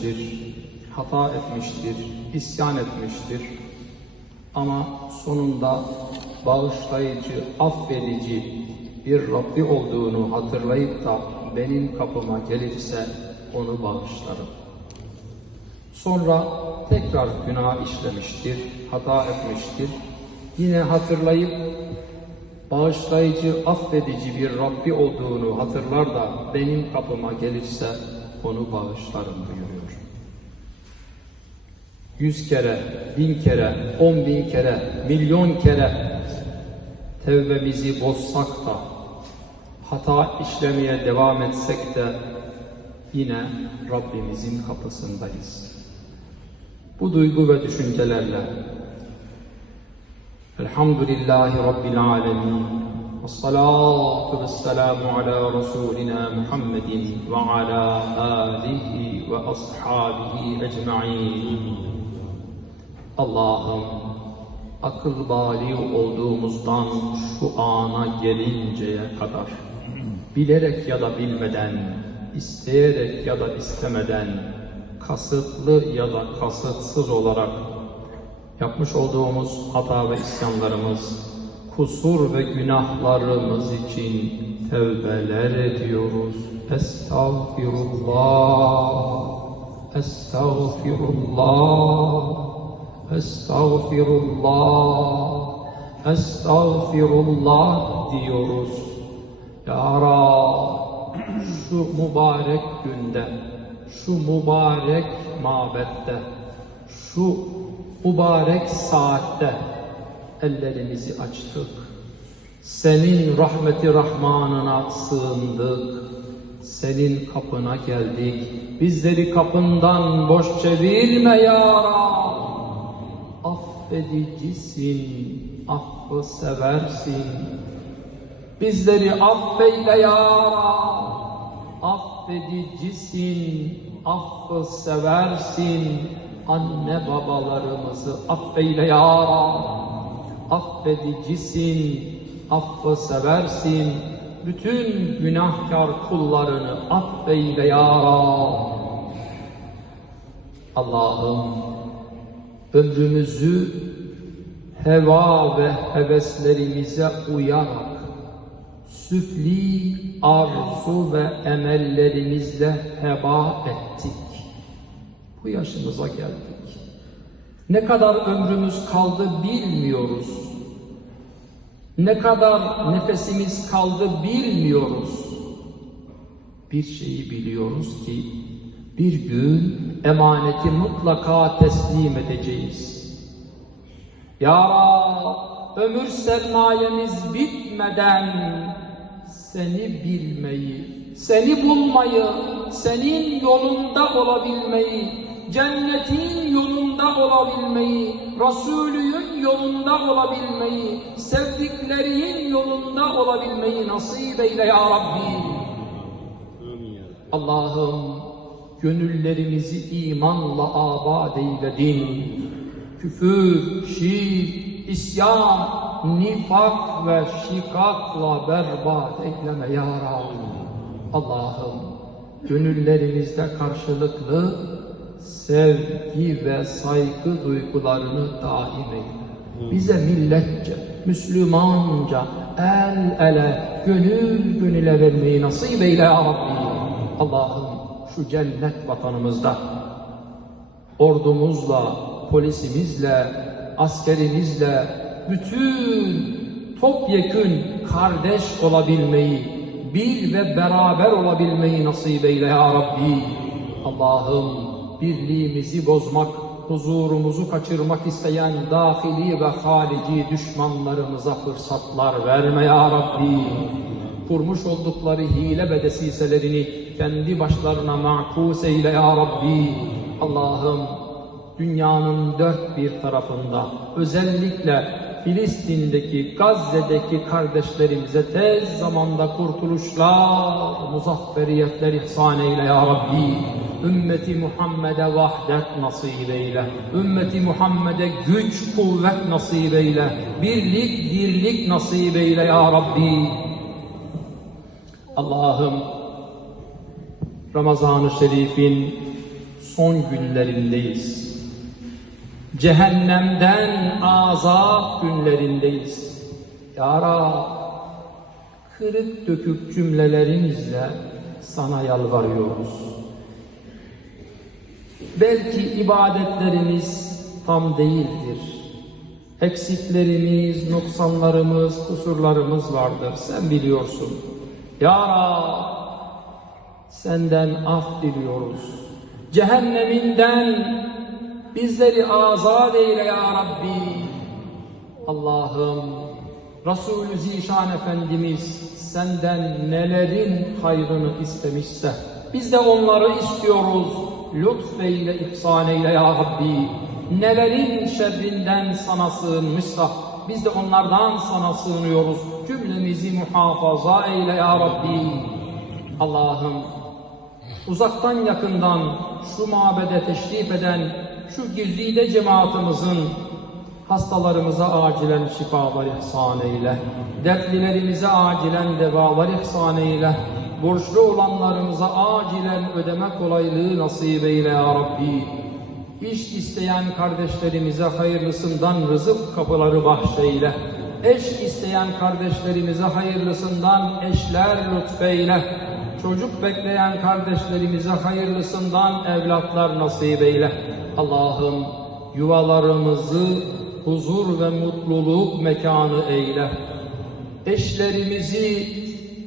etmiştir, hata etmiştir, isyan etmiştir. Ama sonunda bağışlayıcı, affedici bir Rabbi olduğunu hatırlayıp da benim kapıma gelirse onu bağışlarım. Sonra tekrar günah işlemiştir, hata etmiştir. Yine hatırlayıp bağışlayıcı, affedici bir Rabbi olduğunu hatırlar da benim kapıma gelirse onu bağışlarım buyuruyor. Yüz kere, bin kere, on bin kere, milyon kere tevbemizi bozsak da hata işlemeye devam etsek de yine Rabbimizin kapısındayız. Bu duygu ve düşüncelerle Elhamdülillahi Rabbil Alemin ve salatu ve selamu ala Resulina Muhammedin ve ala alihi ve ashabihi ecma'in Allah'ım akıl bali olduğumuzdan şu ana gelinceye kadar bilerek ya da bilmeden, isteyerek ya da istemeden, kasıtlı ya da kasıtsız olarak yapmış olduğumuz hata ve isyanlarımız, kusur ve günahlarımız için tevbeler ediyoruz. Estağfirullah, estağfirullah. Estağfirullah, estağfirullah diyoruz. Ya Rab, şu mübarek günde, şu mübarek mabette, şu mübarek saatte ellerimizi açtık. Senin rahmeti rahmanına sığındık. Senin kapına geldik. Bizleri kapından boş çevirme ya Rab affedicisin, affı seversin. Bizleri affeyle ya Rab. Affedicisin, affı seversin. Anne babalarımızı affeyle ya Rab. Affedicisin, affı seversin. Bütün günahkar kullarını affeyle ya Rab. Allah'ım ömrümüzü heva ve heveslerimize uyarak süfli arzu ve emellerimizle heba ettik. Bu yaşımıza geldik. Ne kadar ömrümüz kaldı bilmiyoruz. Ne kadar nefesimiz kaldı bilmiyoruz. Bir şeyi biliyoruz ki bir gün emaneti mutlaka teslim edeceğiz. Ya Rab, ömür sermayemiz bitmeden seni bilmeyi, seni bulmayı, senin yolunda olabilmeyi, cennetin yolunda olabilmeyi, Resulü'nün yolunda olabilmeyi, sevdiklerinin yolunda olabilmeyi nasip eyle ya Rabbi. Allah'ım gönüllerimizi imanla abad eyledin. Küfür, şirk, isyan, nifak ve şikakla berbat eyleme ya Rabbi. Allah'ım gönüllerimizde karşılıklı sevgi ve saygı duygularını daim eyle. Bize milletçe, Müslümanca, el ele, gönül gönüle vermeyi nasip eyle ya Rabbi. Allah'ım şu cennet vatanımızda ordumuzla, polisimizle, askerimizle bütün topyekün kardeş olabilmeyi, bir ve beraber olabilmeyi nasip eyle ya Rabbi. Allah'ım birliğimizi bozmak, huzurumuzu kaçırmak isteyen dahili ve harici düşmanlarımıza fırsatlar verme ya Rabbi. Kurmuş oldukları hile ve desiselerini kendi başlarına makus eyle ya Rabbi. Allah'ım dünyanın dört bir tarafında özellikle Filistin'deki, Gazze'deki kardeşlerimize tez zamanda kurtuluşlar, muzafferiyetler ihsan eyle ya Rabbi. Ümmeti Muhammed'e vahdet nasip eyle. Ümmeti Muhammed'e güç, kuvvet nasip eyle. Birlik, dirlik nasip eyle ya Rabbi. Allah'ım Ramazan-ı Şerif'in son günlerindeyiz. Cehennemden azat günlerindeyiz. Ya Rab, kırık dökük cümlelerimizle sana yalvarıyoruz. Belki ibadetlerimiz tam değildir. Eksiklerimiz, noksanlarımız, kusurlarımız vardır. Sen biliyorsun. Ya Rab, senden af diliyoruz. Cehenneminden bizleri azat eyle ya Rabbi. Allah'ım, Resulü Zişan Efendimiz senden nelerin hayrını istemişse biz de onları istiyoruz. Lütfeyle, ihsan eyle ya Rabbi. Nelerin şerrinden sana sığınmışsa biz de onlardan sana sığınıyoruz. Cümlemizi muhafaza eyle ya Rabbi. Allah'ım uzaktan yakından şu mabede teşrif eden şu güzide cemaatimizin hastalarımıza acilen şifalar ihsan eyle. Dertlilerimize acilen devalar ihsan eyle. Borçlu olanlarımıza acilen ödeme kolaylığı nasip eyle ya Rabbi. İş isteyen kardeşlerimize hayırlısından rızık kapıları bahşeyle. Eş isteyen kardeşlerimize hayırlısından eşler lütfeyle. Çocuk bekleyen kardeşlerimize hayırlısından evlatlar nasip eyle. Allah'ım yuvalarımızı huzur ve mutluluk mekanı eyle. Eşlerimizi,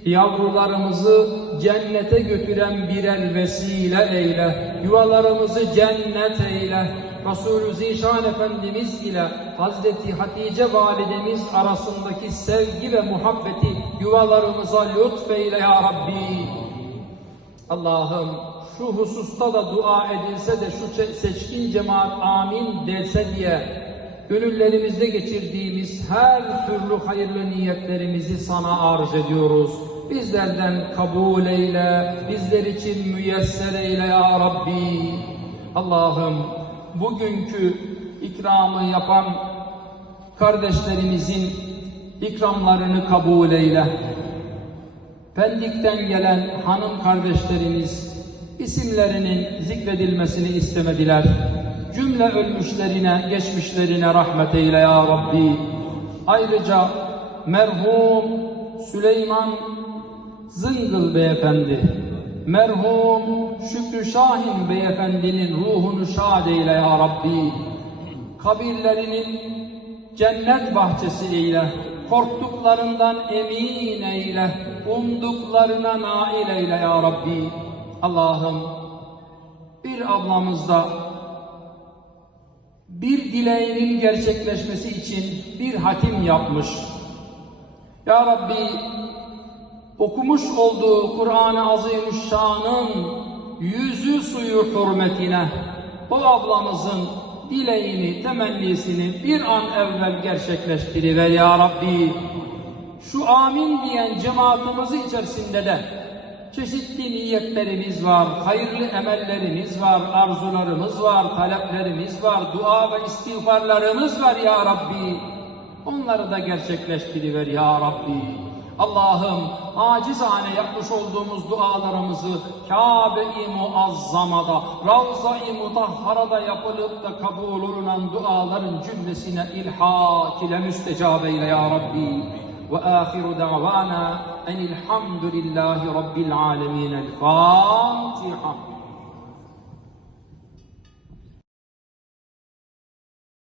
yavrularımızı cennete götüren birer vesile eyle. Yuvalarımızı cennet eyle. Resulü Zişan Efendimiz ile Hazreti Hatice Validemiz arasındaki sevgi ve muhabbeti yuvalarımıza lütfeyle ya Rabbi. Allah'ım şu hususta da dua edilse de şu se- seçkin cemaat amin dese diye gönüllerimizde geçirdiğimiz her türlü hayırlı niyetlerimizi sana arz ediyoruz. Bizlerden kabul eyle, bizler için müyesser eyle ya Rabbi. Allah'ım bugünkü ikramı yapan kardeşlerimizin ikramlarını kabul eyle. Pendik'ten gelen hanım kardeşlerimiz isimlerinin zikredilmesini istemediler. Cümle ölmüşlerine, geçmişlerine rahmet eyle ya Rabbi. Ayrıca merhum Süleyman Zıngıl beyefendi, merhum Şükrü Şahin beyefendinin ruhunu şad eyle ya Rabbi. Kabirlerinin cennet bahçesi eyle. Korktuklarından emin eyle. Umduklarına nail eyle ya Rabbi. Allah'ım bir ablamızda bir dileğinin gerçekleşmesi için bir hatim yapmış. Ya Rabbi okumuş olduğu Kur'an-ı Azimüşşan'ın yüzü suyu hürmetine bu ablamızın dileğini, temennisini bir an evvel gerçekleştiriver ya Rabbi. Şu amin diyen cemaatimizi içerisinde de çeşitli niyetlerimiz var, hayırlı emellerimiz var, arzularımız var, taleplerimiz var, dua ve istiğfarlarımız var ya Rabbi. Onları da gerçekleştiriver ya Rabbi. Allah'ım acizane yapmış olduğumuz dualarımızı Kabe-i Muazzama'da, Ravza-i Mutahhara'da yapılıp da kabul olunan duaların cümlesine ilhak ile müstecab eyle ya Rabbi. Ve ahiru da'vana enilhamdülillahi rabbil alemin. El Fatiha.